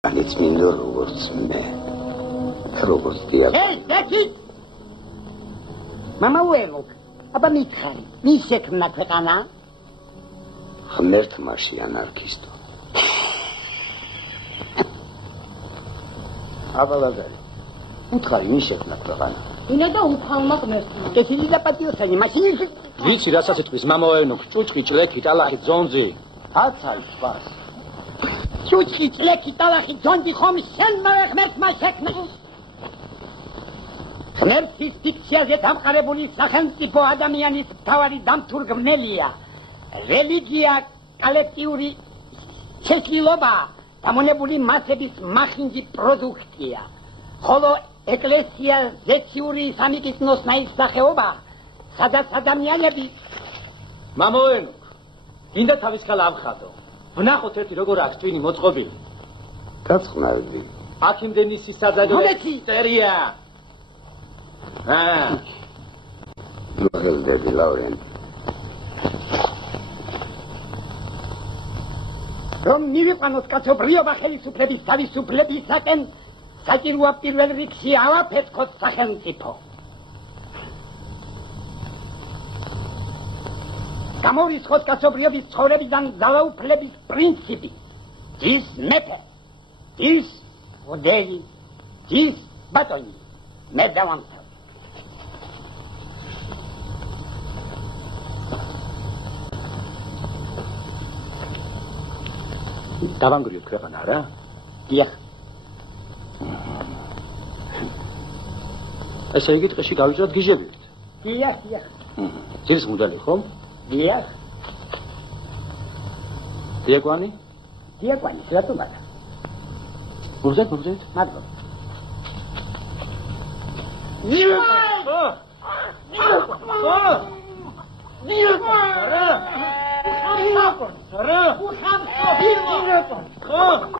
It's me no როგორც მე. როგორც დიახ. Hey, that's it. Mama უელო. აბა მითხარი, ვის შექმნა ქვეყანა? ღმერთმაში ანარქისტო. აბა ლაზარი. უთხარი, ვის შექმნა ქვეყანა? ინა და უფალმა ღმერთმა. კეთილი და პატიოსანი, მაშინ ვიცი რასაც ეთქვის მამაოენო, ჭუჭყი, ჭლექი, ტალახი, ძონძი. აცაი ფას. ჭუჭყი, ჭლექი, ტალახი, ძონძი ხომ შენმა ღმერთმა შექმნა. ღმერთის ფიქციაზე დამყარებული სახელმწიფო ადამიანის მთავარი დამთურგმნელია. რელიგია კოლექტიური შეცვლილობა დამონებული მასების მახინჯი პროდუქტია. ხოლო ეკლესია ზეციური სამიკითხნოს ნაირსახეობა, სადაც ადამიანები მამაოენო, გინდა თავის ქალა ამხადო. ვნახოთ ერთი როგორ აქვს ტვინი მოწყობილი. გაწყნარდი. აქ იმდენი სისაძაგლე წერია. მოგელდები ლავრენ. რომ მივიყვანოთ კაცობრიობა ხელისუფლების თავისუფლებისაკენ, საჭიროა პირველ რიგში ავაფეთქოთ სახელმწიფო. გამორიცხოთ კაცობრიობის ცხოვრებიდან ძალაუფლების პრინციპი. ის მეფე, ის მოდელი, ის ბატონი. მე დავამთავრე. დავანგრიოთ ქვეყანა რა? დიახ. ესე იგი ტყეში გავიჭრათ გიჟებით. დიახ, დიახ. ძირს მუდალი ხომ? დიახ. დიაკვანი? დიაკვანი, რატომაც? მოგზეთ. მადლობა. Nirvana!